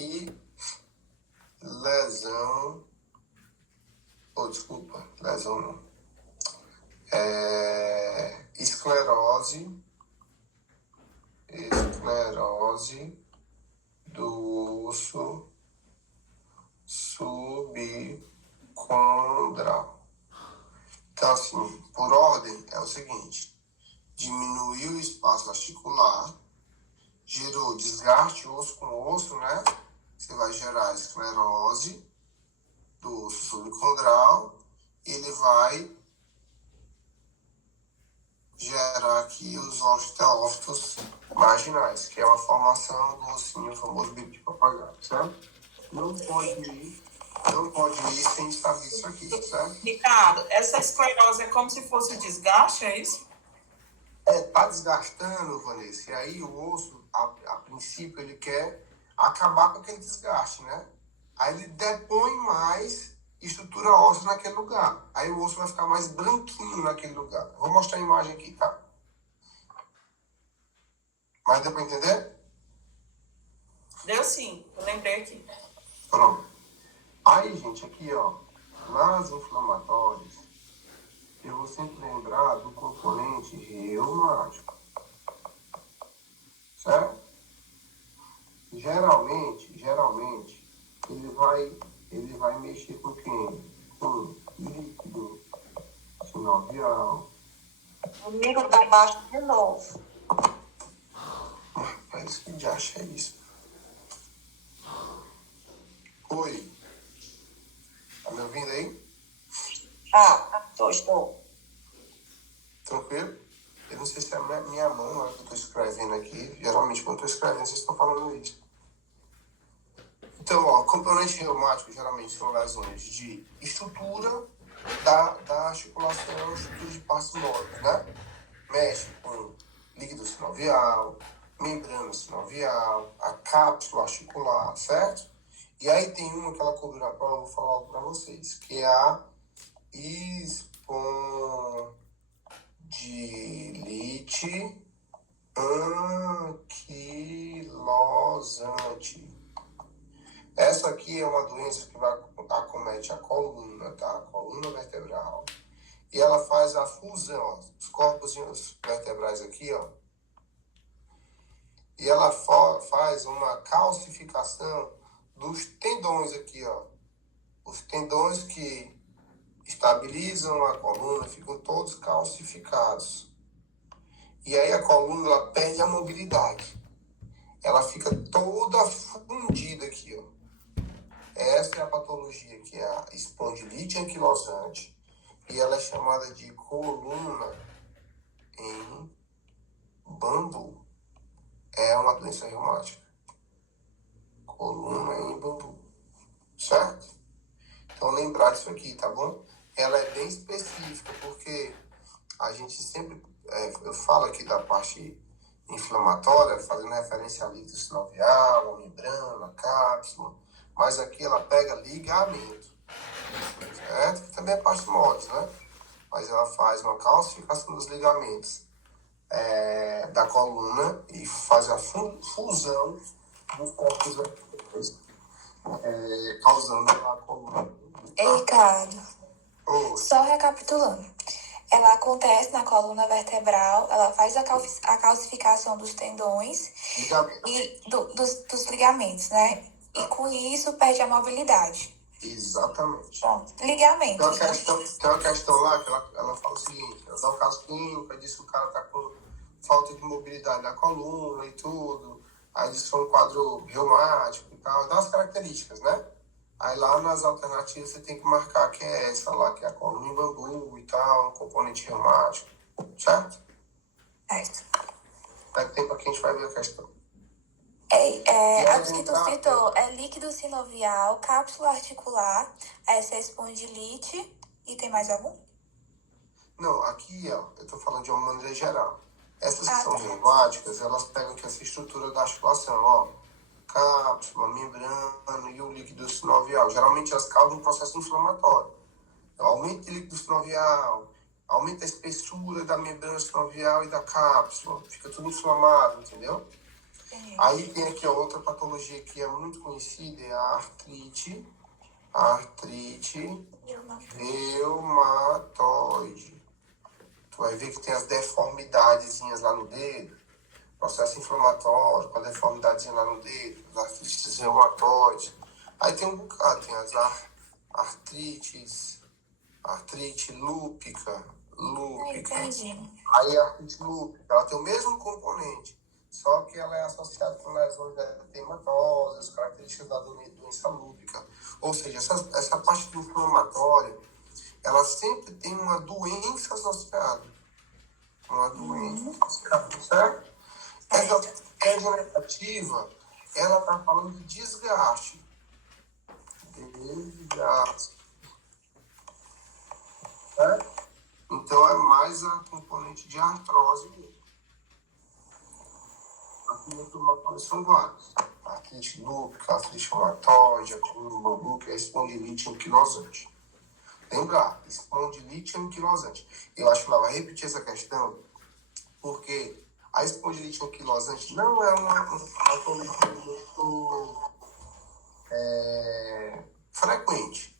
e lesão, lesão não, esclerose do osso subcondral. Então, assim, por ordem, é o seguinte: diminuiu o espaço articular, gerou desgaste osso com osso, né? Você vai gerar esclerose do osso subcondral, e ele vai gerar aqui os osteófitos marginais, que é uma formação do ossinho famoso bico de papagaio, certo? Não pode ir sem saber isso aqui, certo? Ricardo, essa esclerose é como se fosse o desgaste, é isso? Tá desgastando, Vanessa, e aí o osso, a princípio, ele quer acabar com aquele desgaste, né? Aí ele depõe mais estrutura óssea naquele lugar. Aí o osso vai ficar mais branquinho naquele lugar. Vou mostrar a imagem aqui, tá? Mas deu para entender? Deu sim, eu lembrei aqui. Pronto. Aí, gente, aqui, ó, nas inflamatórias, eu vou sempre lembrar do componente reumático, certo? Geralmente, ele vai mexer com quem? Com líquido sinovial. O nível tá baixo de novo. Parece que já acha isso. Oi. Tá me ouvindo aí? Estou. Tranquilo? Eu não sei se é a minha mão na hora que eu estou escrevendo aqui. Geralmente, quando eu estou escrevendo, vocês estão falando isso. Então, ó, componente reumático geralmente são lesões de estrutura da articulação, estrutura de partes móveis, né? Mexe com líquido sinovial, membrana sinovial, a cápsula articular, certo? E aí tem uma que ela cobriu na prova, eu vou falar para vocês, que é a espondilite anquilosante. Essa aqui é uma doença que acomete a coluna, tá? A coluna vertebral. E ela faz a fusão, ó, os corpos vertebrais aqui, ó. E ela faz uma calcificação dos tendões aqui, ó. Os tendões que estabilizam a coluna ficam todos calcificados. E aí a coluna ela perde a mobilidade. Ela fica toda fundida aqui, ó. Essa é a patologia, que é a espondilite anquilosante. E ela é chamada de coluna em bambu. É uma doença reumática. Coluna em bambu. Certo? Então lembrar disso aqui, tá bom? Ela é bem específica, porque a gente sempre... eu falo aqui da parte inflamatória, fazendo referência a líquido sinovial, a membrana, a cápsula, mas aqui ela pega ligamento, certo? Que também é parte moles, né? Mas ela faz uma calcificação dos ligamentos da coluna e faz a fusão dos corpos vertebrais, causando a coluna. Ei, Ricardo, Oh, só recapitulando. Ela acontece na coluna vertebral, ela faz a calcificação dos tendões e dos ligamentos, né? E com isso perde a mobilidade. Exatamente. Pronto, ligamentos. Tem uma questão lá que ela fala o seguinte: ela dá um caso clínico, diz que o cara tá com falta de mobilidade na coluna e tudo, aí diz que foi um quadro reumático e tal, dá as características, né? Aí lá nas alternativas você tem que marcar que é essa lá, que é a coluna em bambu e tal, um componente reumático, certo? Certo. Daqui tempo aqui a gente vai ver a questão. Antes que tu citou, é líquido sinovial, cápsula articular, essa é espondilite, e tem mais algum? Não, aqui, ó, eu tô falando de uma maneira geral. Essas que são reumáticas, elas pegam aqui essa estrutura da articulação, ó. Cápsula, membrana e o líquido sinovial. Geralmente elas causam um processo inflamatório. Aumenta o líquido sinovial, aumenta a espessura da membrana sinovial e da cápsula. Fica tudo inflamado, entendeu? Aí tem aqui outra patologia que é muito conhecida, é a artrite reumatoide. Tu vai ver que tem as deformidadezinhas lá no dedo, processo inflamatório, com a deformidadezinha lá no dedo, as artrites reumatoides. Aí tem um bocado, tem as artrite lúpica. Aí a artrite lúpica, ela tem o mesmo componente, só que ela é associada com lesões eritematosas, características da doença lúpica. Ou seja, essa parte inflamatória, ela sempre tem uma doença associada. Uma doença associada, certo? Essa degenerativa, ela está falando de desgaste. Certo? Então é mais a componente de artrose mesmo. As inflamatórias são várias. Artrite lúpica, artrite reumatoide, artrite lúpica, espondilite anquilosante. Lembrar, espondilite anquilosante. Eu acho que ela vai repetir essa questão, porque a espondilite anquilosante não é uma patologia muito frequente.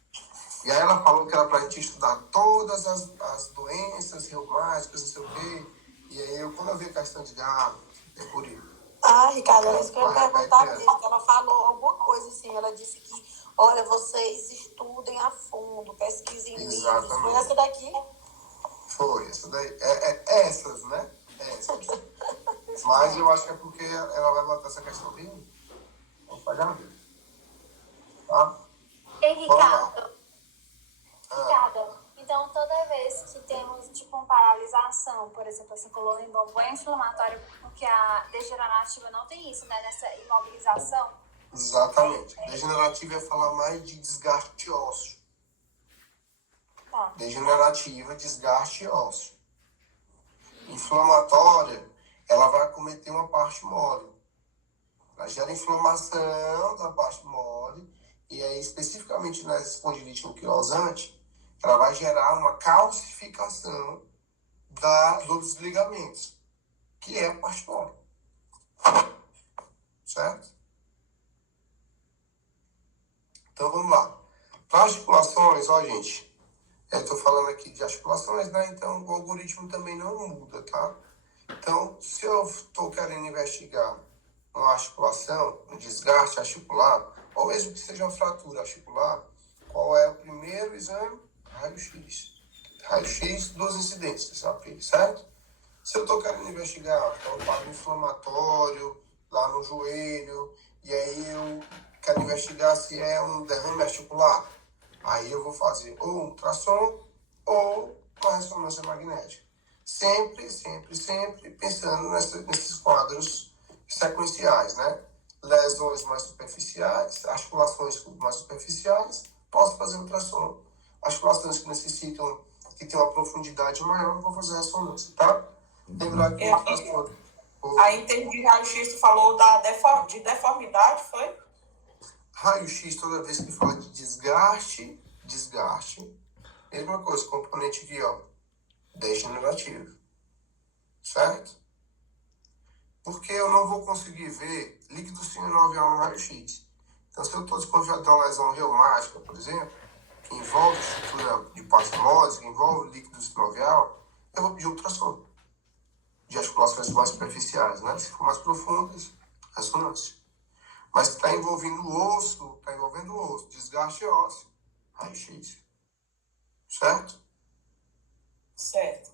E aí ela falou que era para a gente estudar todas as doenças reumáticas, não sei o quê. E aí quando eu vi a questão de é por isso. Ricardo, era isso que eu ia perguntar mesmo. Ela falou alguma coisa assim, ela disse que, olha, vocês estudem a fundo, pesquisem livros. Foi essa daqui? Foi, essa daí. Essas, né? Essas. Mas eu acho que é porque ela vai botar essa questão bem. Vamos pagar. Tá? Ei, Ricardo. Ricardo, então toda vez que temos tipo uma paralisação, por exemplo, assim, coluna em bambu é inflamatório, porque a degenerativa não tem isso, né? Nessa imobilização. Exatamente. Degenerativa é falar mais de desgaste ósseo. Tá. Degenerativa, desgaste ósseo. Inflamatória, ela vai acometer uma parte mole. Ela gera inflamação da parte mole, e aí especificamente na espondilite anquilosante, ela vai gerar uma calcificação dos ligamentos, que é a parte mole. Certo? Então vamos lá. Para articulações, ó gente, eu estou falando aqui de articulações, né? Então o algoritmo também não muda, tá? Então, se eu estou querendo investigar uma articulação, um desgaste articular, ou mesmo que seja uma fratura articular, qual é o primeiro exame? Raio-X. Raio-X, 2 incidências, certo? Se eu estou querendo investigar um quadro inflamatório lá no joelho, e aí eu quero investigar se é um derrame articular, aí eu vou fazer ou um ultrassom ou uma ressonância magnética. Sempre pensando nesses quadros sequenciais, né? Lesões mais superficiais, articulações mais superficiais, posso fazer ultrassom. Articulações que necessitam, que tem uma profundidade maior, vou fazer ressonância, tá? Lembrar que aí em termos de raio-x, tu falou de deformidade, foi? Raio-X, toda vez que fala de desgaste, mesma coisa, componente aqui, ó, degenerativo, certo? Porque eu não vou conseguir ver líquido sinovial no raio-x. Então, se eu estou desconfiado de uma lesão reumática, por exemplo, que envolve estrutura de plasmose, que envolve líquido sinovial, eu vou pedir ultrassom de articulações mais superficiais, né? Se for mais profundas, ressonância. Mas se está envolvendo o osso, desgaste ósseo, raio-x. Certo? Certo.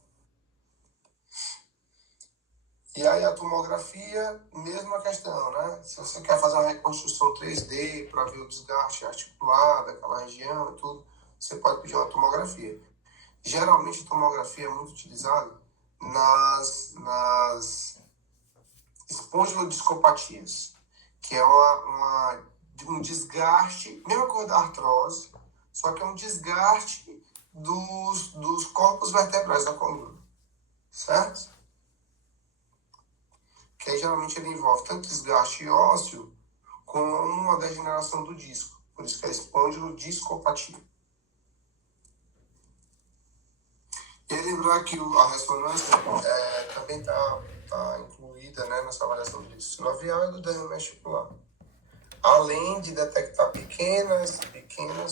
E aí a tomografia, mesma questão, né? Se você quer fazer uma reconstrução 3D para ver o desgaste articular daquela região e tudo, você pode pedir uma tomografia. Geralmente a tomografia é muito utilizada nas espondilodiscopatias, que é um desgaste, mesma coisa da artrose, só que é um desgaste dos corpos vertebrais da coluna, certo? Que aí, geralmente ele envolve tanto desgaste ósseo como uma degeneração do disco, por isso que é espondilodiscopatia. E lembrar que a ressonância também está incluída medida, né, nessa avaliação do líquido sinovial e do derrame articular. Além de detectar pequenas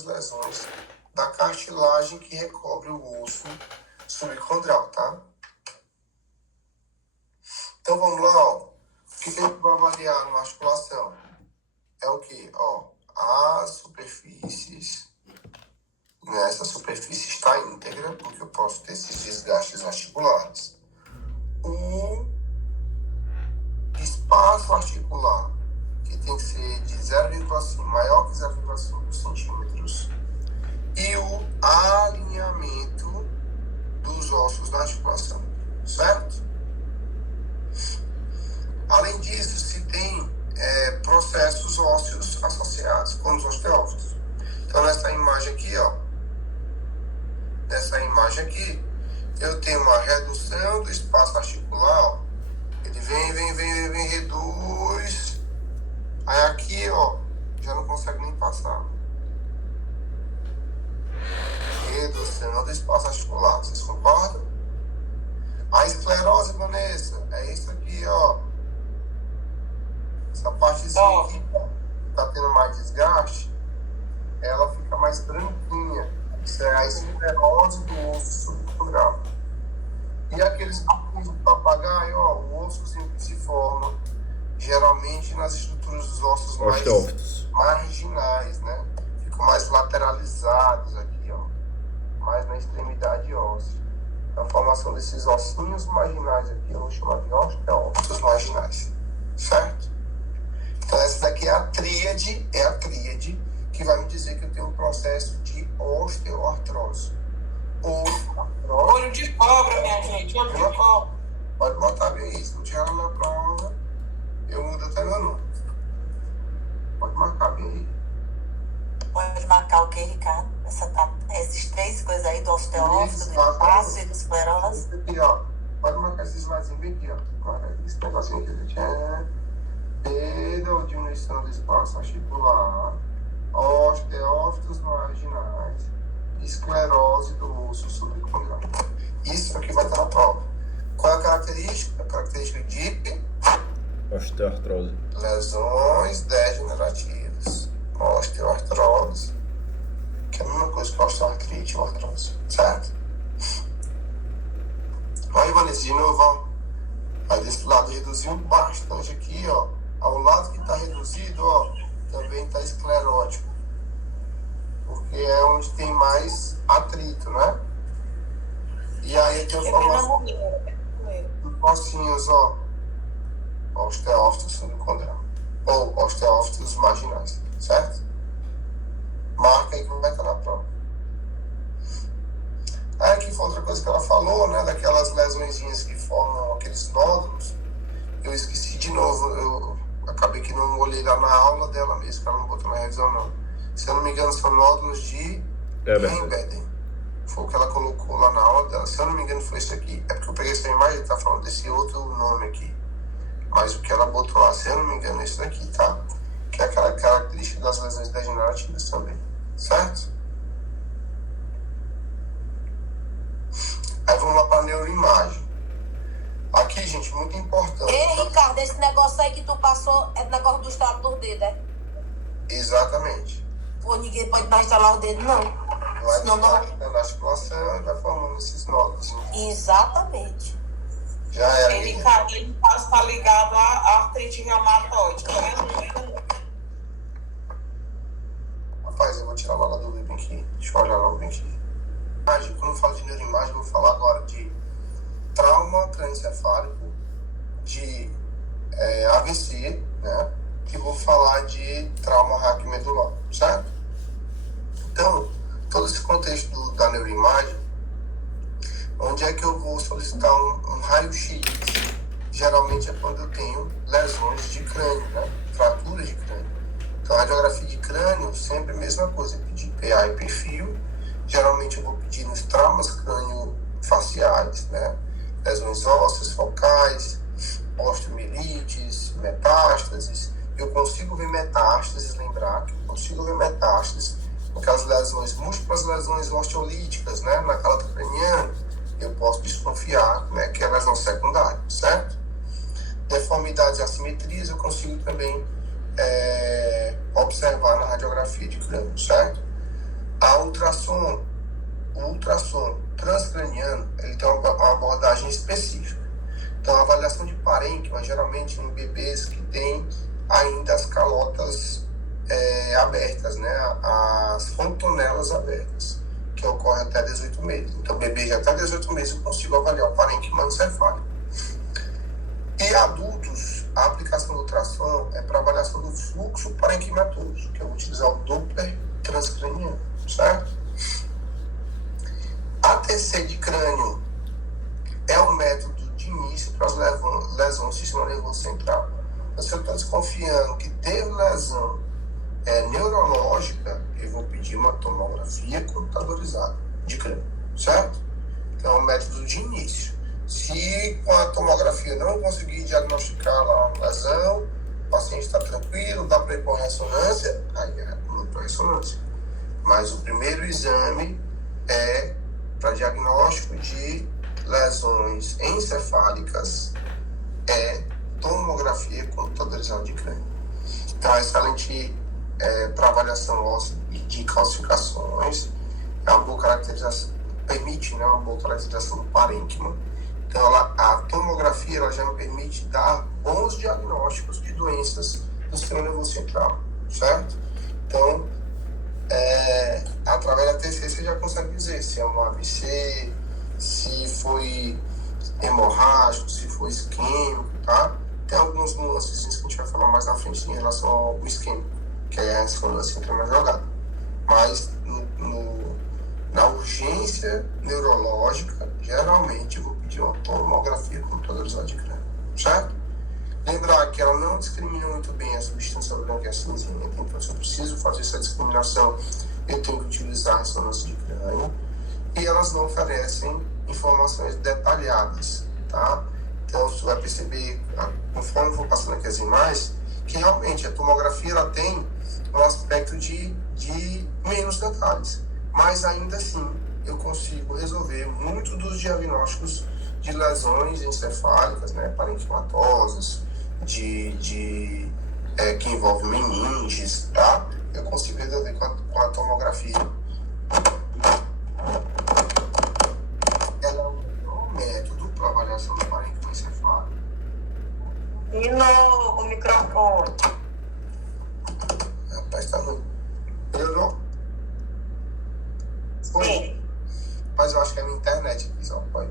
lesões da cartilagem que recobre o osso subcondral, tá? Então vamos lá, ó. O que a gente vai avaliar numa articulação? É o quê? Ó, as superfícies, né? Essa superfície está íntegra, porque eu posso ter esses desgastes articulares. O espaço articular, que tem que ser de 0,5, maior que 0,5 centímetros. E o alinhamento dos ossos da articulação, certo? Além disso, se tem processos ósseos associados com os osteófitos. Então, nessa imagem aqui, ó, eu tenho uma redução do espaço articular, ó. Ele vem, reduz. Aí aqui, ó, já não consegue nem passar. Redução do espaço articular, vocês concordam? A esclerose, Vanessa, é isso aqui, ó. Essa partezinha aqui, tá tendo mais desgaste, ela fica mais branquinha. Isso é a esclerose do osso subcondral. E aqueles biquinhos do papagaio, ó, o ossozinho que se forma geralmente nas estruturas dos ossos mais marginais, né? Ficam mais lateralizados aqui, ó, mais na extremidade óssea. A formação desses ossinhos marginais aqui, eu vou chamar de osteófitos marginais, certo? Então essa daqui é a tríade que vai me dizer que eu tenho um processo de osteoartrose. Olho de cobra, minha gente, olho de cobra. Pode botar bem isso, não tirar na prova, eu mudo até meu nome. Pode marcar bem aí. Pode marcar o que, Ricardo? Esses três coisas aí, do osteófito, do espaço e do esclerose. Aqui, ó. Pode marcar esses lazinhos bem aqui, ó. Marca esse negocinho aqui. Perda ou diminuição do espaço articular, osteófitos marginais, esclerose do osso subcondral. Isso aqui vai estar na prova. Qual é a característica? A característica de osteoartrose. Lesões degenerativas. Osteoartrose, que é a mesma coisa que osteoartrite ou artrose, certo? Aí, Vanessa, de novo, ó. Aí desse lado reduziu bastante aqui, ó. Ao lado que está reduzido, ó, também está esclerótico. Porque é onde tem mais atrito, né? E aí eu tenho formação dos ossinhos, ó. Osteófitos subcondral. Ou osteófitos marginais, certo? Marca aí que vai estar na prova. Aí aqui foi outra coisa que ela falou, né? Daquelas lesõezinhas que formam aqueles nódulos. Eu esqueci de novo, eu acabei que não olhei lá na aula dela mesmo, que ela não botou na revisão, não. Se eu não me engano, são nódulos de Embeden. Foi o que ela colocou lá na aula dela. Se eu não me engano, foi isso aqui. É porque eu peguei essa imagem e tá falando desse outro nome aqui. Mas o que ela botou lá, se eu não me engano, é isso daqui, tá? Que é aquela característica das lesões degenerativas também. Certo? Aí vamos lá para a neuroimagem. Aqui, gente, muito importante. Ei, Ricardo, esse negócio aí que tu passou é o negócio do estralo dos dedos, é? Exatamente. Pô, ninguém pode mais estralar o dedo, não. Vai Senão não. na articulação e vai formando esses nódulos. Exatamente. Já era. Ele, Ricardo, ele está ligado à artrite reumatoide, tá vendo? Rapaz, eu vou tirar logo a dúvida bem aqui. Deixa eu olhar logo bem aqui. Quando eu falo de neuroimagem, eu vou falar agora de trauma crânioencefálico, de AVC, né? E vou falar de trauma raquiomedular, certo? Então, todo esse contexto da neuroimagem, onde é que eu vou solicitar um raio-x? Geralmente é quando eu tenho lesões de crânio, né? Fraturas de crânio. Então, a radiografia de crânio, sempre a mesma coisa, pedir PA e perfil. Geralmente eu vou pedir nos traumas crânio-faciais, né? Lesões ósseas, focais, osteomielites, metástases. Eu consigo ver metástases, lembrar que eu consigo ver metástases naquelas lesões, múltiplas lesões osteolíticas, né? Na cálatra craniana, eu posso desconfiar, né, que é lesão secundária, certo? deformidades e assimetrias eu consigo também observar na radiografia de crânio, certo? O ultrassom transcraniano, ele tem uma abordagem específica. Então, a avaliação de parênquima, geralmente em bebês que têm ainda as calotas abertas, né? As fontanelas abertas, que ocorre até 18 meses. Então, bebê já até 18 meses eu consigo avaliar o parênquima encefálico. E adultos, a aplicação do ultrassom é para avaliação do fluxo parenquimatoso, que eu vou utilizar o Doppler transcraniano, certo? ATC de crânio é um método de início para as lesões do sistema nervoso central. Se eu estou desconfiando que teve lesão neurológica, eu vou pedir uma tomografia computadorizada de crânio, certo? Então, é um método de início. Se com a tomografia não conseguir diagnosticar a lesão, o paciente está tranquilo, dá para ir para ressonância, aí é para ressonância. Mas o primeiro exame é para diagnóstico de lesões encefálicas, tomografia computadorizada de crânio. Então, é excelente para avaliação óssea e de calcificações, é uma boa caracterização, permite, né, uma boa caracterização do parênquima. Então, a tomografia ela já me permite dar bons diagnósticos de doenças do sistema nervoso central, certo? Então, através da TC você já consegue dizer se é um AVC, se foi hemorrágico, se foi isquêmico, tá? Tem alguns nuances que a gente vai falar mais na frente em relação ao isquêmico, que é a ressonância entra na jogada. Mas na urgência neurológica, geralmente eu vou pedir uma tomografia computadorizada de crânio, certo? Lembrar que ela não discrimina muito bem a substância branca cinzenta, então se eu preciso fazer essa discriminação, eu tenho que utilizar a ressonância de crânio, e elas não oferecem informações detalhadas, tá? Então você vai perceber, conforme eu vou passando aqui as imagens, que realmente a tomografia ela tem um aspecto de menos detalhes, mas ainda assim eu consigo resolver muito dos diagnósticos de lesões encefálicas, né, parenquimatosas, que envolve meninges, tá? Eu consigo resolver com a tomografia. Ela é o melhor método para avaliação do parênquima encefálico. E no microfone? Rapaz, tá ruim. Melhorou? Sim. Mas eu acho que é a minha internet aqui, só pai.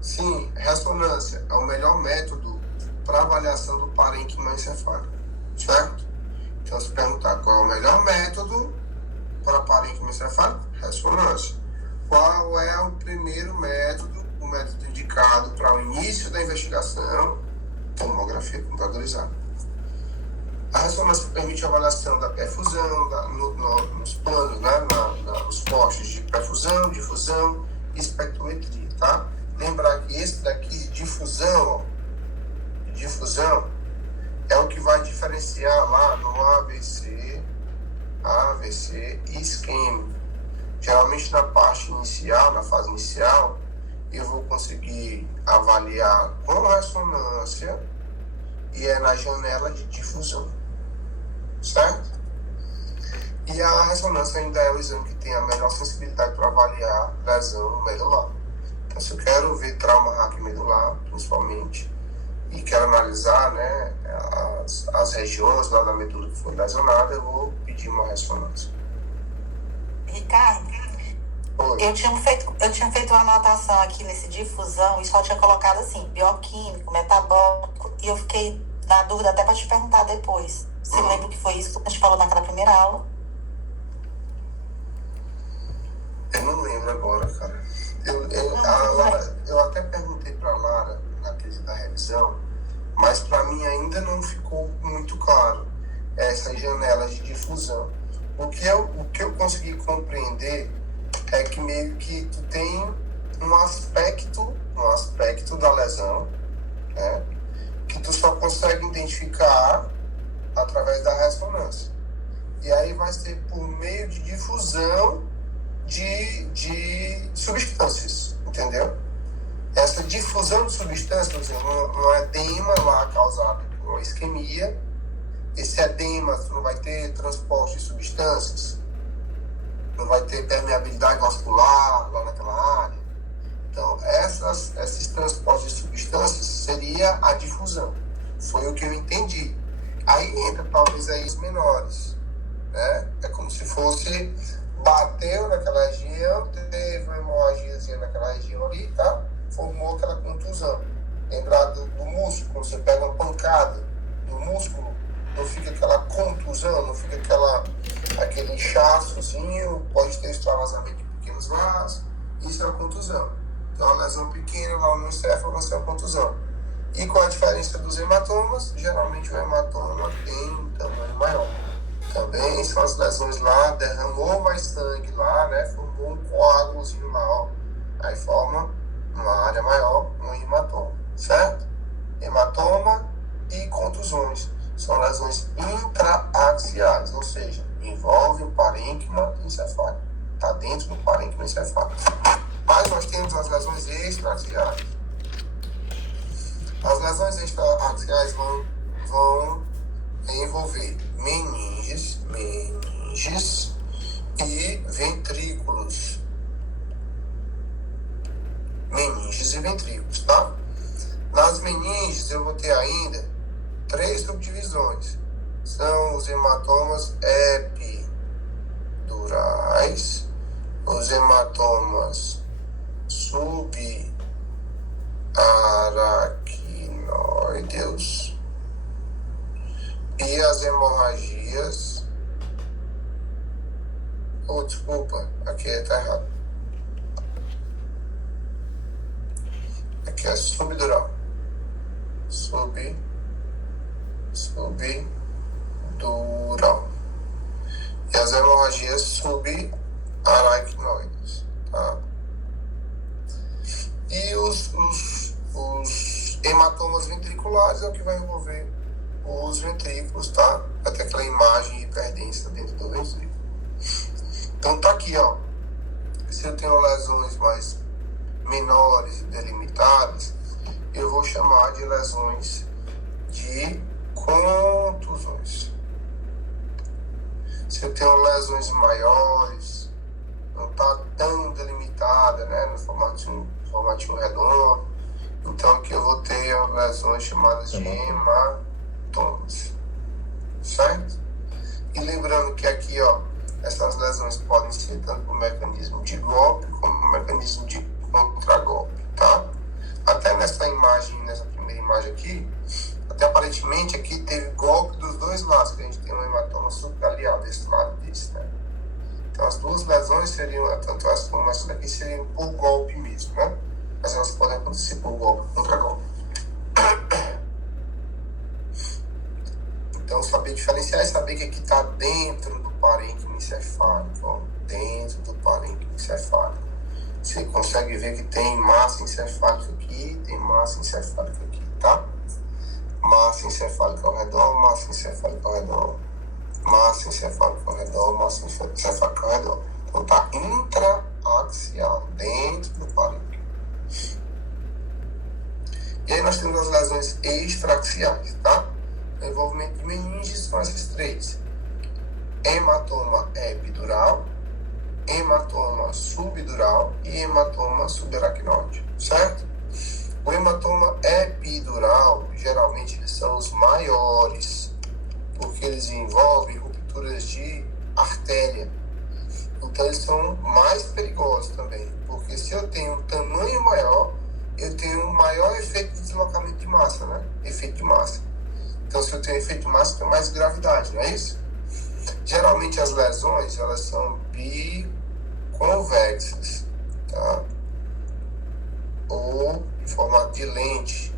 Sim, ressonância é o melhor método para avaliação do parênquima encefálico, certo? Então, se perguntar qual é o melhor método para parênquima encefálico, ressonância. Qual é o primeiro método, o método indicado para o início da investigação? Tomografia computadorizada. A ressonância permite a avaliação da perfusão, nos planos, né, nos postes de perfusão, difusão e espectrometria, tá? Lembrar que esse daqui, difusão, é o que vai diferenciar lá no AVC e isquêmico. Geralmente na parte inicial, na fase inicial, eu vou conseguir avaliar com ressonância e é na janela de difusão, certo? E a ressonância ainda é o exame que tem a melhor sensibilidade para avaliar lesão medular. Então, se eu quero ver trauma raquimedular, principalmente, e quero analisar, né, as regiões lá da medula que foi lesionada, eu vou pedir uma ressonância. Ricardo, eu tinha feito uma anotação aqui nesse difusão e só tinha colocado assim, bioquímico, metabólico, e eu fiquei na dúvida até para te perguntar depois. Você lembra que foi isso que a gente falou naquela primeira aula? Eu não lembro agora, cara. Eu até perguntei para a Lara na tese da revisão, mas para mim ainda não ficou muito claro essas janelas de difusão. O que eu consegui compreender é que meio que tu tem um aspecto da lesão, né, que tu só consegue identificar através da ressonância. E aí vai ser por meio de difusão de substâncias, entendeu? Essa difusão de substâncias não é edema lá causado por uma isquemia. Esse edema não vai ter transporte de substâncias, não vai ter permeabilidade vascular lá naquela área. Então, esses transportes de substâncias seria a difusão. Foi o que eu entendi. Aí entra talvez aí os menores, né? É como se fosse, bateu naquela região, teve uma hemorragiazinha naquela região ali, tá? Formou aquela contusão. Lembrar do músculo, quando você pega uma pancada no músculo, não fica aquela contusão, não fica aquele inchaçozinho, pode ter extravasamento de pequenos vasos, isso é uma contusão. Então, uma lesão pequena lá no encéfalo vai ser uma contusão. E qual a diferença dos hematomas? Geralmente o hematoma tem um tamanho maior. Também são as lesões lá, derramou mais sangue lá, né? Formou um coágulozinho lá, ó. Aí forma uma área maior, um hematoma, certo? Hematoma e contusões são lesões intraaxiais, ou seja, envolve o parênquima encefálico. Está dentro do parênquima encefálico. Mas nós temos as lesões extraaxiais. As lesões extraaxiais vão envolver meninges e ventrículos. Meninges e ventrículos, tá? Nas meninges eu vou ter ainda 3 subdivisões. São os hematomas epidurais, os hematomas subaracnoideus e as hemorragias. Oh, desculpa, aqui tá errado. Aqui é subdural. Subdural. E as hemorragias subaracnoides, tá? E os hematomas ventriculares é o que vai envolver os ventrículos, tá? Vai ter aquela imagem hiperdensa dentro do ventrículo. Então tá aqui, ó. Se eu tenho lesões mais menores e delimitadas, eu vou chamar de lesões de contusões. Se eu tenho lesões maiores, não está tão delimitada, né, no formatinho redondo, então aqui eu vou ter lesões chamadas de hematomas, certo? E lembrando que aqui, ó, essas lesões podem ser tanto por mecanismo de golpe como mecanismo de contragolpe, tá? Até nessa imagem, nessa primeira imagem aqui, até aparentemente aqui teve golpe dos dois lados, que a gente tem um hematoma subcaliar desse lado desse, né? Então as duas lesões seriam, tanto essa como essa daqui, seriam por golpe mesmo, né? Mas elas podem acontecer por golpe, contra-golpe. Então saber diferenciar e saber que aqui está dentro do parênquima encefálico, ó, dentro do parênquima encefálico. Você consegue ver que tem massa encefálica aqui, tem massa encefálica aqui, tá? Massa encefálica ao redor, massa encefálica ao redor, massa encefálica ao redor, massa encefálica ao redor. Então tá intraaxial, dentro do parênquima. E aí nós temos as lesões extraaxiais, tá? O envolvimento de meninges são esses 3. Hematoma epidural, hematoma subdural e hematoma subaracnoide, certo? O hematoma epidural, geralmente eles são os maiores, porque eles envolvem rupturas de artéria. Então eles são mais perigosos também, porque se eu tenho um tamanho maior, eu tenho um maior efeito de deslocamento de massa, né? Efeito de massa. Então se eu tenho efeito de massa, eu tenho mais gravidade, não é isso? Geralmente as lesões, elas são biconvexas, tá? Ou em formato de lente.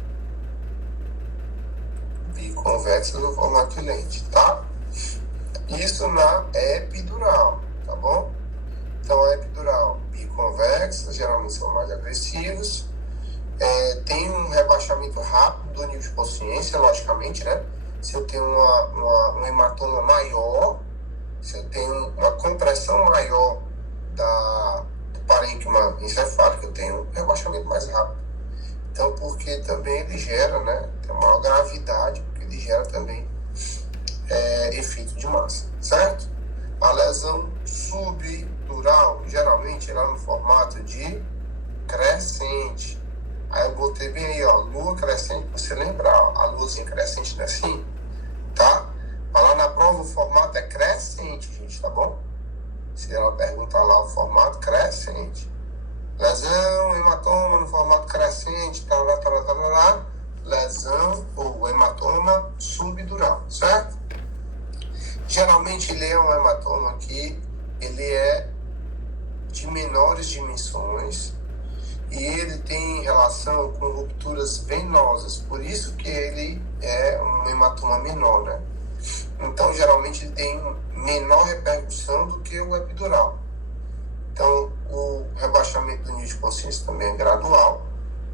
Biconvexas no formato de lente, tá? Isso na epidural, tá bom? Então a epidural biconvexa, geralmente são mais agressivos. Tem um rebaixamento rápido do nível de consciência, logicamente, né? Se eu tenho um hematoma maior, se eu tenho uma compressão maior do parênquima encefálico, eu tenho um rebaixamento mais rápido. Então, porque também ele gera, né? Tem maior gravidade, porque ele gera também efeito de massa, certo? A lesão subdural, geralmente, ela é no formato de crescente. Aí eu botei bem aí, ó, lua crescente, pra você lembrar, ó, a luzinha crescente não é assim, tá? Mas lá na prova o formato é crescente, gente, tá bom? Se ela perguntar lá o formato, crescente. Lesão, hematoma no formato crescente, lesão ou hematoma subdural, certo? Geralmente ele é um hematoma que ele é de menores dimensões e ele tem relação com rupturas venosas, por isso que ele é um hematoma menor, né? Então, geralmente ele tem menor repercussão do que o epidural. Então, o rebaixamento do nível de consciência também é gradual,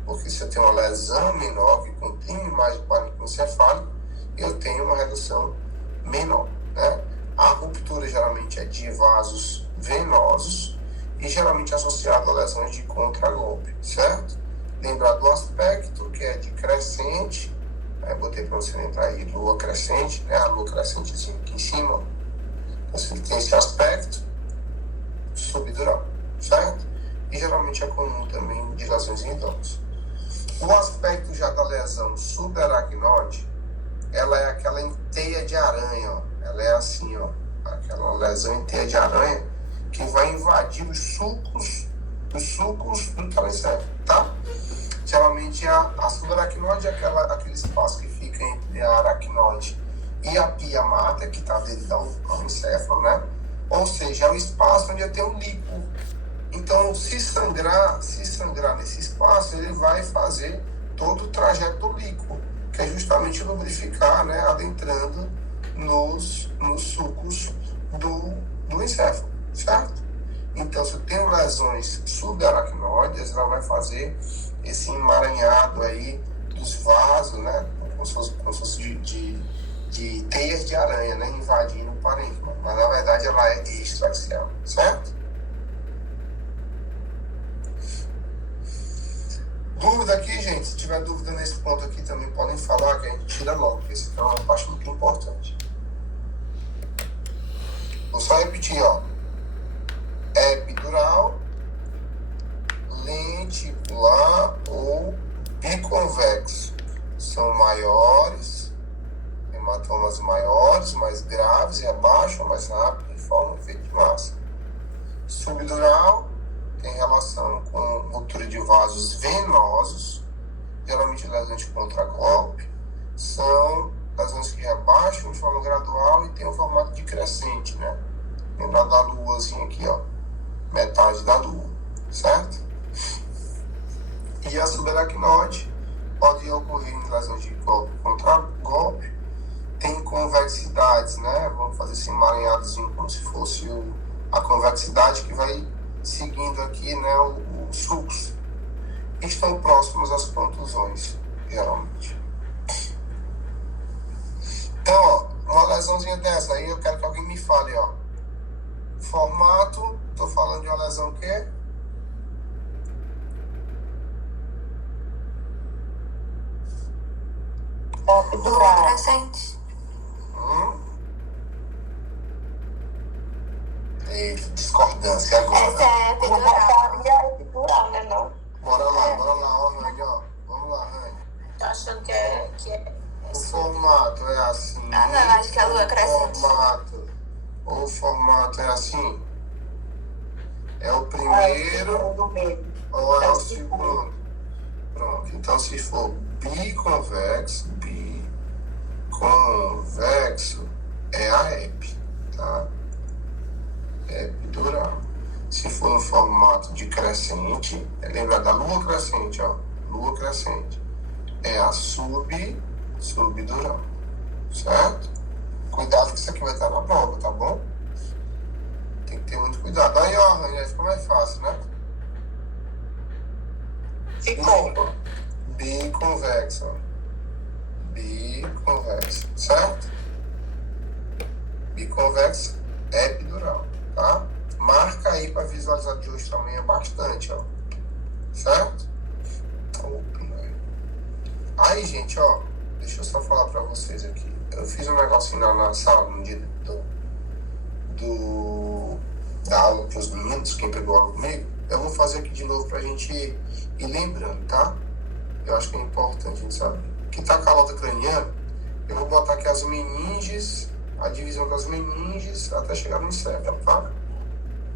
porque se eu tenho uma lesão menor que comprime mais o pânico encefálico, eu tenho uma redução menor, né? A ruptura geralmente é de vasos venosos e geralmente associado a lesões de contragolpe, certo? Lembrar do aspecto que é de crescente, aí botei para você lembrar aí, lua crescente, né? A lua crescentezinha aqui em cima, então se ele tem esse aspecto subdural, certo? E geralmente é comum também de lesões em idosos. O aspecto já da lesão subaracnoide, ela é aquela em teia de aranha, ó. Ela é assim, ó, aquela lesão em teia de aranha que vai invadir os sulcos do telencéfalo, tá? Geralmente a subaracnoide é aquele espaço que fica entre a aracnoide e a pia mata, que está aderida ao encéfalo, né? Ou seja, é o espaço onde eu tenho um líquido. Então, se sangrar nesse espaço, ele vai fazer todo o trajeto do líquido, que é justamente lubrificar, né, adentrando nos sulcos do encéfalo, certo? Então, se eu tenho lesões subaracnoides, ela vai fazer esse emaranhado aí dos vasos, né, como se fosse de teias de aranha, né, invadindo o parênquima. Mas, na verdade, ela é extraaxial, certo? Dúvida aqui, gente? Se tiver dúvida nesse ponto aqui, também podem falar que a gente tira logo, porque isso é uma parte muito importante. Vou só repetir, ó. Epidural, lenticular ou biconvexo. São maiores, hematomas maiores, mais graves e abaixam mais rápido e formam efeito de massa. Subdural tem relação com ruptura de vasos venosos, geralmente lesões de contragolpe, são lesões que rebaixam de forma gradual e tem um formato de crescente, né? Lembrar da luazinha aqui, ó, metade da lua, certo? E a subaracnoide pode ocorrer em lesões de golpe contra golpe, tem convexidades, né? Vamos fazer esse emaranhadozinho como se fosse a convexidade que vai seguindo aqui, né, os sulcos. Estão próximos às contusões, geralmente. Então, ó, uma lesãozinha dessa aí, eu quero que alguém me fale, ó. Formato, tô falando de uma lesão o quê? Lua crescente. Discordância agora. Essa é epidural, né, não? Bora lá, ó, Rani, ó. Vamos lá, Rani. Tô achando que é O formato é assim. Ah, não, acho que a lua crescente. O formato é assim. É o primeiro ou é o segundo? Pronto. Então, se for biconvexo é a EP, tá? Epidural. Se for no formato de crescente, lembra da lua crescente, ó. Lua crescente. É a subdural. Certo? Cuidado que isso aqui vai estar na prova, tá bom? Tem que ter muito cuidado. Aí, ó, Rani, ficou mais fácil, né? Ficou. Biconvexo, ó. Biconvexo, certo? Biconvexo é epidural, tá? Marca aí para visualizar de hoje também é bastante, ó. Certo? Open, Aí, gente, ó, deixa eu só falar pra vocês aqui. Eu fiz um negocinho na sala, no dia da aula pros meninos, quem pegou aula comigo. Eu vou fazer aqui de novo pra gente ir lembrando, tá? Eu acho que é importante, a gente sabe. Que tá a calota craniana, eu vou botar aqui as meninges, a divisão das meninges, até chegar no encéfalo, tá?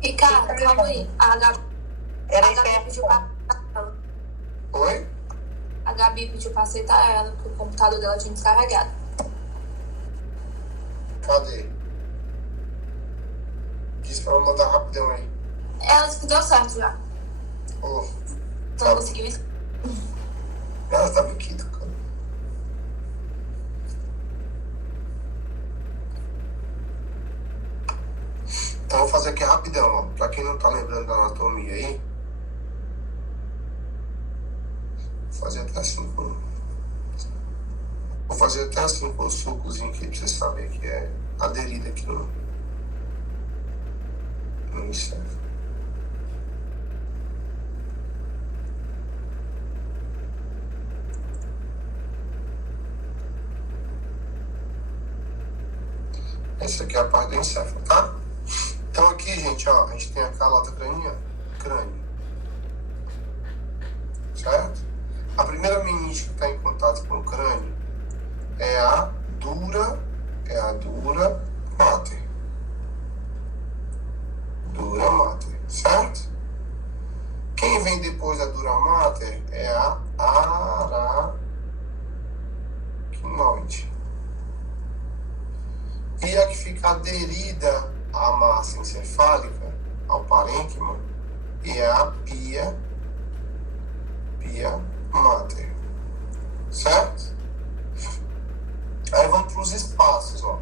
Ricardo, calma aí. A Gabi pediu pra... Oi? A Gabi pediu pra aceitar ela, porque o computador dela tinha descarregado. Cadê? Diz pra ela mandar rapidão aí. Ela disse que deu certo já. Oh, Não consegui. ela tá aqui, cara. Então, vou fazer aqui rapidão, ó. Pra quem não tá lembrando da anatomia aí, vou fazer até assim com o sucozinho aqui pra vocês saberem que é aderido aqui no encéfalo. Essa aqui é a parte do encéfalo, tá? Então aqui, gente, ó, a gente tem a calota crânio, certo? A primeira meninge que está em contato com o crânio é a dura mater. Dura mater, certo? Quem vem depois da dura mater é a aracnoide. E a que fica aderida à massa encefálica, ao parênquima, é a pia mater, certo? Aí vamos para os espaços, ó.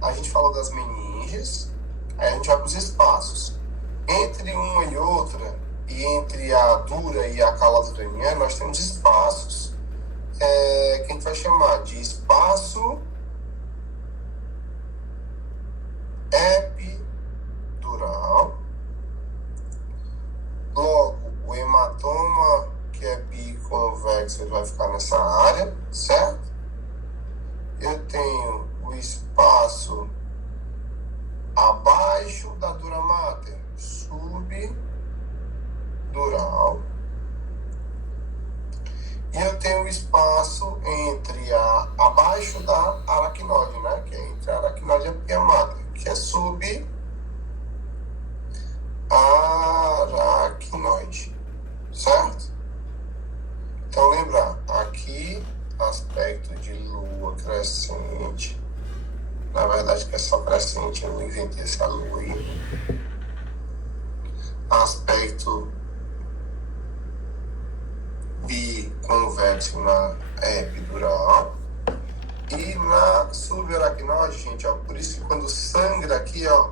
A gente falou das meninges, aí a gente vai para os espaços. Entre uma e outra, e entre a dura e a calota craniana, nós temos espaços que a gente vai chamar de espaço epidural. Logo, o hematoma, que é biconvexo, ele vai ficar nessa área, certo? Eu tenho o espaço abaixo da dura mater, subdural. E eu tenho o espaço entre abaixo da aracnoide, né? Que é entre a aracnoide e a pia mater, que é subaracnoide, certo? Então, lembrar, aqui, aspecto de lua crescente. Na verdade, que é só crescente, eu não inventei essa lua aí. Aspecto biconvexo na epidural. E na subaracnoide, gente, ó, por isso que quando sangra aqui, ó,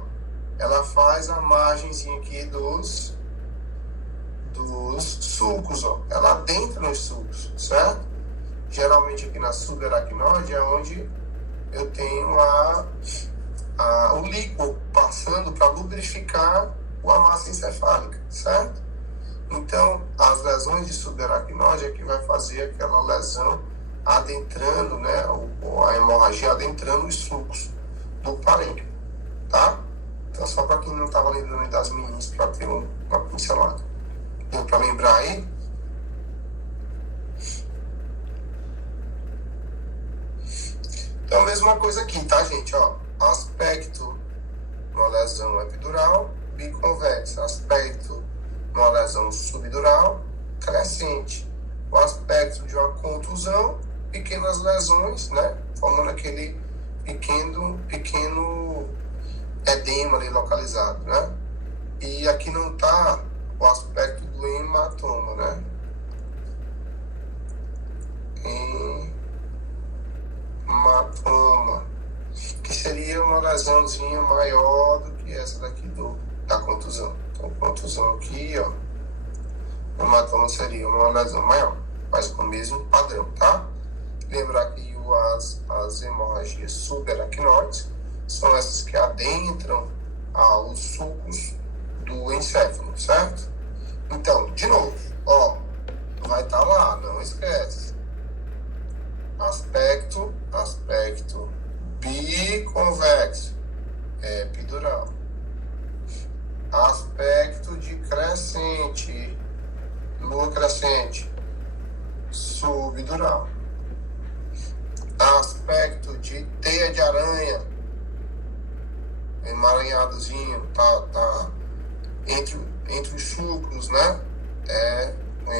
ela faz a margenzinha aqui dos sulcos, ó. Ela adentra nos sulcos, certo? Geralmente aqui na subaracnoide é onde eu tenho o líquido passando para lubrificar a massa encefálica, certo? Então, as lesões de subaracnoide é que vai fazer aquela lesão adentrando, né, a hemorragia adentrando os sulcos do parênquima, tá? Então, só para quem não estava lembrando das meninas, para ter uma pincelada. Deu para lembrar aí? Então, mesma coisa aqui, tá, gente? Ó, aspecto, uma lesão epidural, biconvexa. Aspecto, uma lesão subdural, crescente. O aspecto de uma contusão, pequenas lesões, né? Formando aquele pequeno edema ali localizado, né? E aqui não tá o aspecto do hematoma, né? Hematoma, que seria uma lesãozinha maior do que essa daqui da contusão. Então, contusão aqui, ó, o hematoma seria uma lesão maior, mas com o mesmo padrão, tá? Lembrar que as hemorragias subaracnoides são essas que adentram aos sulcos do encéfalo, certo? Então, de novo, ó, vai estar lá, não esquece. Aspecto biconvexo, epidural. Aspecto de crescente, lua crescente, subdural. Aspecto de teia de aranha, emaranhadozinho, tá entre os sulcos, né? A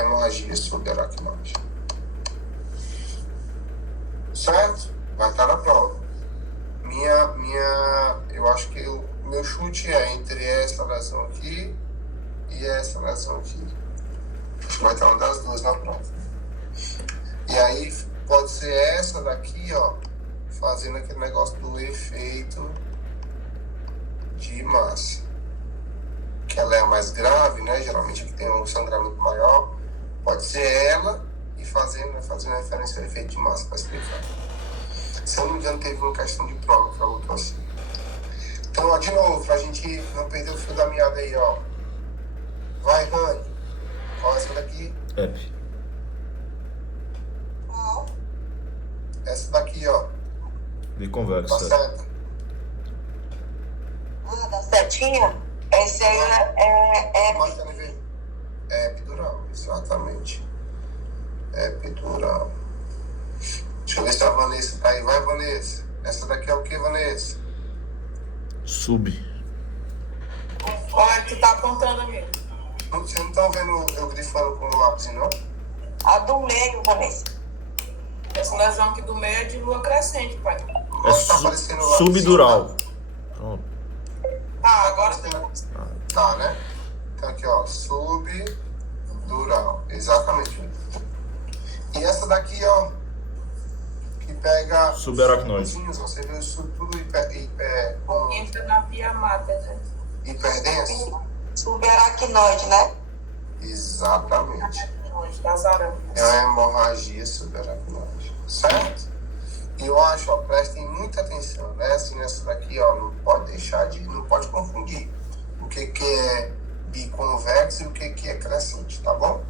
hemorragia subaracnoide. Certo? Vai estar na prova. Eu acho que o meu chute é entre essa lesão aqui e essa lesão aqui. Acho que vai estar uma das duas na prova. E aí pode ser essa daqui, ó, fazendo aquele negócio do efeito de massa. Que ela é a mais grave, né? Geralmente aqui tem um sangramento maior. Pode ser ela e fazendo referência ao efeito de massa para explicar. Se eu não me engano, teve uma questão de prova que ela botou assim. Então, ó, de novo, pra gente não perder o fio da meada aí, ó. Vai, Rani. Qual é essa daqui? Qual? Essa daqui, ó. Biconvexo. Tá certo? Da setinha? Esse aí É epidural, exatamente. Epidural. Deixa eu ver se a Vanessa tá aí. Vai, Vanessa. Essa daqui é o que, Vanessa? Olha, tu tá apontando, amigo. Vocês não estão vendo eu grifando com o lápis, não? a do meio, Vanessa. Essa lesão aqui do meio é de lua crescente, pai. Tá aparecendo lá. Subdural. Pronto. Ah, agora tem. Tá, né? Então aqui, ó. Subdural. Exatamente. E essa daqui, ó. Que pega... Subaracnoide. Você vê isso tudo Entra na pia mata, né? hiperdenso? Subaracnoide, né? Exatamente. Das aranhas. É uma hemorragia subaracnoide. Certo? E eu acho, ó, prestem muita atenção, né? Assim, nessa daqui, ó, não pode não pode confundir o que é biconvexo e o que é crescente, tá bom?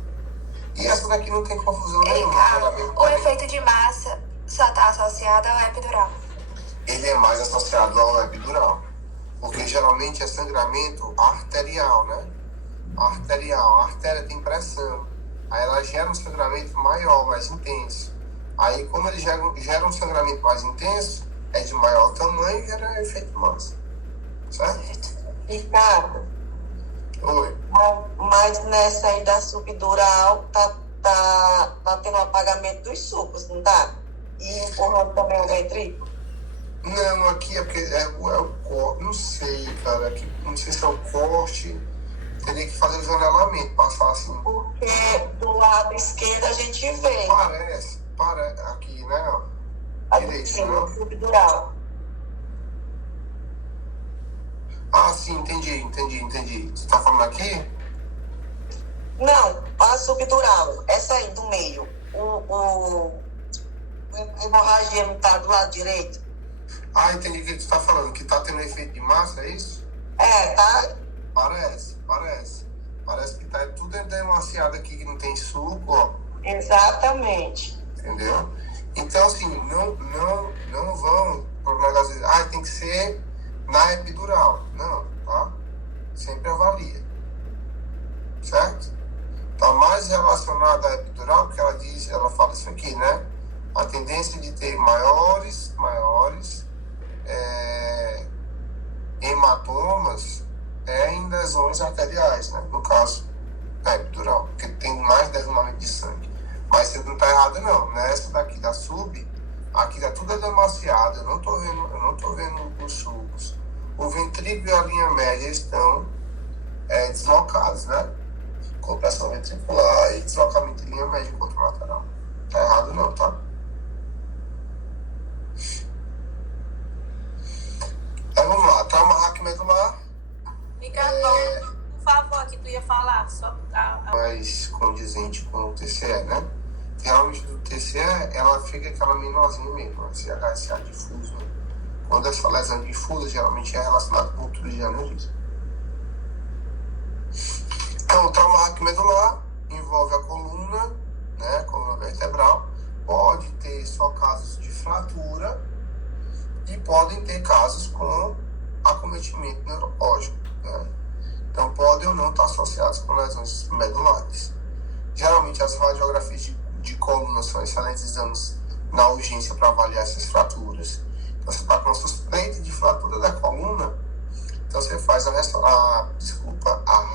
E essa daqui não tem confusão nenhuma. O efeito de massa só está associado ao epidural. Ele é mais associado ao epidural, porque geralmente é sangramento arterial, né? Arterial, a artéria tem pressão, aí ela gera um sangramento maior, mais intenso. Aí, como ele gera um sangramento mais intenso, é de maior tamanho e gera efeito massa. Certo? Ricardo, Oi. mas nessa aí da subdural tá tendo um apagamento dos sucos, não tá? E empurrando também o ventrículo? Não, aqui é porque é o corte, não sei, cara, não sei se é o corte, teria que fazer o janelamento, passar assim. Porque do lado esquerdo a gente vê. Parece, aqui, né? Direito, né? Subdural. Ah, sim, entendi. Você tá falando aqui? Não, a subdural, essa aí do meio. A hemorragia não tá do lado direito? Ah, entendi o que você tá falando, que tá tendo efeito de massa, é isso? É, tá? Parece. Parece que tá tudo emaciado aqui, que não tem suco, ó. Exatamente. Entendeu? Então, assim, não vão por negócio de, tem que ser na epidural. Não, tá? Sempre avalia. Certo? Tá mais relacionado à epidural, porque ela fala isso aqui, né? A tendência de ter maiores hematomas em lesões arteriais, né? No caso da epidural, porque tem mais derramamento de sangue. Mas você não tá errado, não. Nessa daqui da sub, aqui tá tudo demasiado. Eu não tô vendo os sulcos. O ventrículo e a linha média estão deslocados, né? Compressão ventricular e deslocamento de linha média contralateral. Tá errado, não, tá? Então vamos lá, trauma raquimedular. Ricardo, por favor, que tu ia falar. Só Mais condizente com o TCE, né? Geralmente do TCE, ela fica aquela menorzinha mesmo, CHSA difuso. Né? Quando essa lesão difusa, geralmente é relacionada com ruptura de aneurisma. Então, o trauma raquimedular envolve a coluna, né? Coluna vertebral. Pode fratura e podem ter casos com acometimento neurológico, né? Então, podem ou não estar associados com lesões medulares. Geralmente, as radiografias de coluna são excelentes exames na urgência para avaliar essas fraturas. Então, você está com uma suspeita de fratura da coluna, então você faz a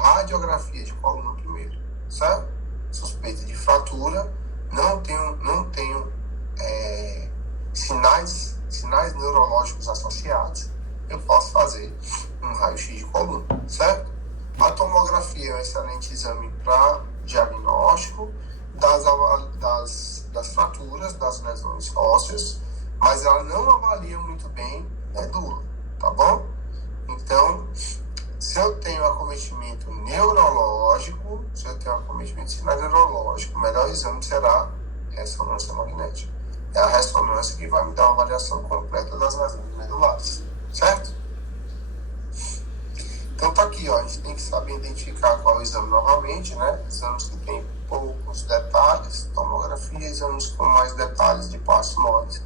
radiografia de coluna primeiro, certo? Suspeita de fratura, não tenho sinais neurológicos associados, eu posso fazer um raio-x de coluna, certo? A tomografia é um excelente exame para diagnóstico das fraturas, das lesões ósseas, mas ela não avalia muito bem medula, tá bom? Então, se eu tenho acometimento neurológico, se eu tenho acometimento de sinal neurológico, o melhor exame será ressonância magnética. É a ressonância que vai me dar uma avaliação completa das lesões medulares, certo? Então tá aqui, ó, a gente tem que saber identificar qual é o exame novamente, né? Exames que tem poucos detalhes, tomografia, exames com mais detalhes de passos moles,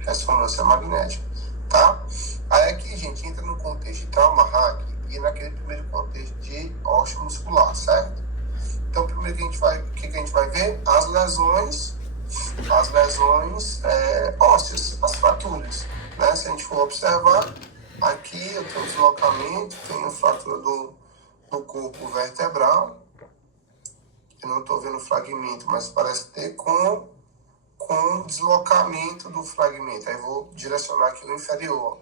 ressonância magnética, tá? Aí aqui, gente, entra no contexto de trauma hack e naquele primeiro contexto de osteomuscular, certo? Então, primeiro o que a gente vai ver? As lesões ósseas, as fraturas, né? Se a gente for observar, aqui eu tenho deslocamento, tenho fratura do corpo vertebral, eu não estou vendo o fragmento, mas parece ter com deslocamento do fragmento. Aí vou direcionar aqui o inferior.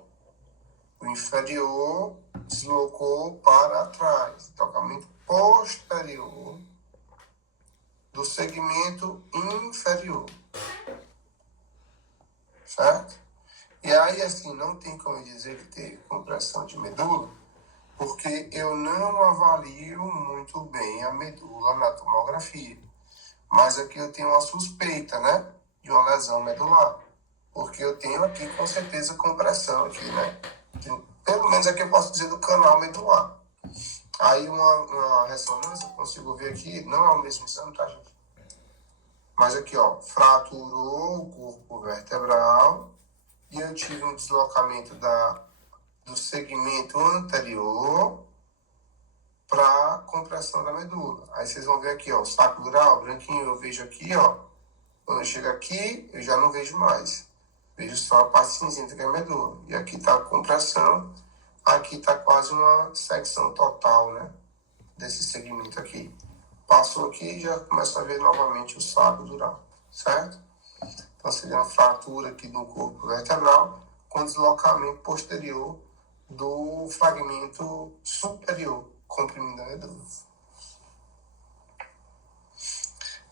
O inferior deslocou para trás. Deslocamento posterior do segmento inferior. Certo? E aí, assim, não tem como dizer que teve compressão de medula, porque eu não avalio muito bem a medula na tomografia. Mas aqui eu tenho uma suspeita, né, de uma lesão medular, porque eu tenho aqui, com certeza, compressão aqui, né? Pelo menos aqui eu posso dizer do canal medular. Aí uma ressonância, eu consigo ver aqui, não é o mesmo exame, tá, gente? Mas aqui, ó, fraturou o corpo vertebral e eu tive um deslocamento do segmento anterior para compressão da medula. Aí vocês vão ver aqui, ó, o saco dural, branquinho, eu vejo aqui, ó. Quando eu chego aqui, eu já não vejo mais. Vejo só a parte cinzenta que é a medula. E aqui tá a compressão, aqui tá quase uma secção total, né, desse segmento aqui. Passou aqui e já começa a ver novamente o saco dural, certo? Então seria uma fratura aqui do corpo vertebral com deslocamento posterior do fragmento superior, comprimindo a medula.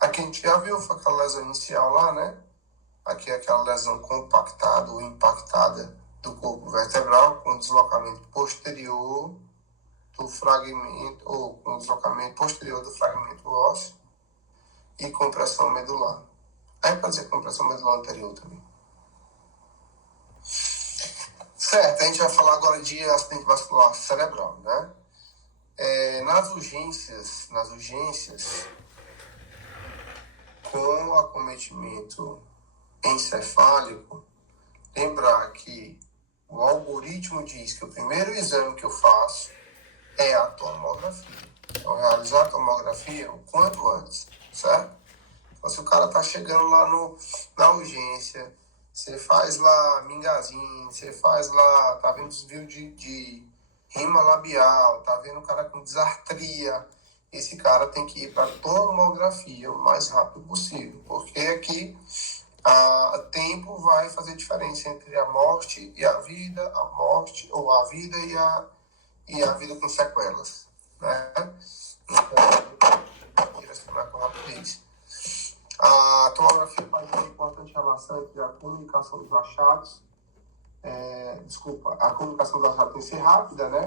Aqui a gente já viu aquela lesão inicial lá, né? Aqui é aquela lesão compactada ou impactada do corpo vertebral com deslocamento posterior do fragmento, ou com deslocamento posterior do fragmento ósseo e compressão medular. Aí pode dizer compressão medular anterior também. Certo, a gente vai falar agora de acidente vascular cerebral, né? Nas urgências, com acometimento encefálico, lembrar que o algoritmo diz que o primeiro exame que eu faço é a tomografia. Então, realizar a tomografia o quanto antes, certo? Então, se o cara tá chegando lá na urgência, você faz lá mingazinho, você faz lá, tá vendo desvio de rima labial, tá vendo o cara com disartria, esse cara tem que ir para tomografia o mais rápido possível, porque aqui tempo vai fazer diferença entre a morte e a vida, a morte ou a vida e a vida com sequelas, né? Então, direcionar com rapidez. A tomografia faz uma importante relação entre a comunicação dos achados, a comunicação dos achados tem que ser rápida, né?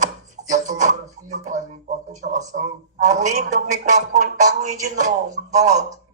E a tomografia faz uma importante relação... Amigo, o microfone tá ruim de novo, volta.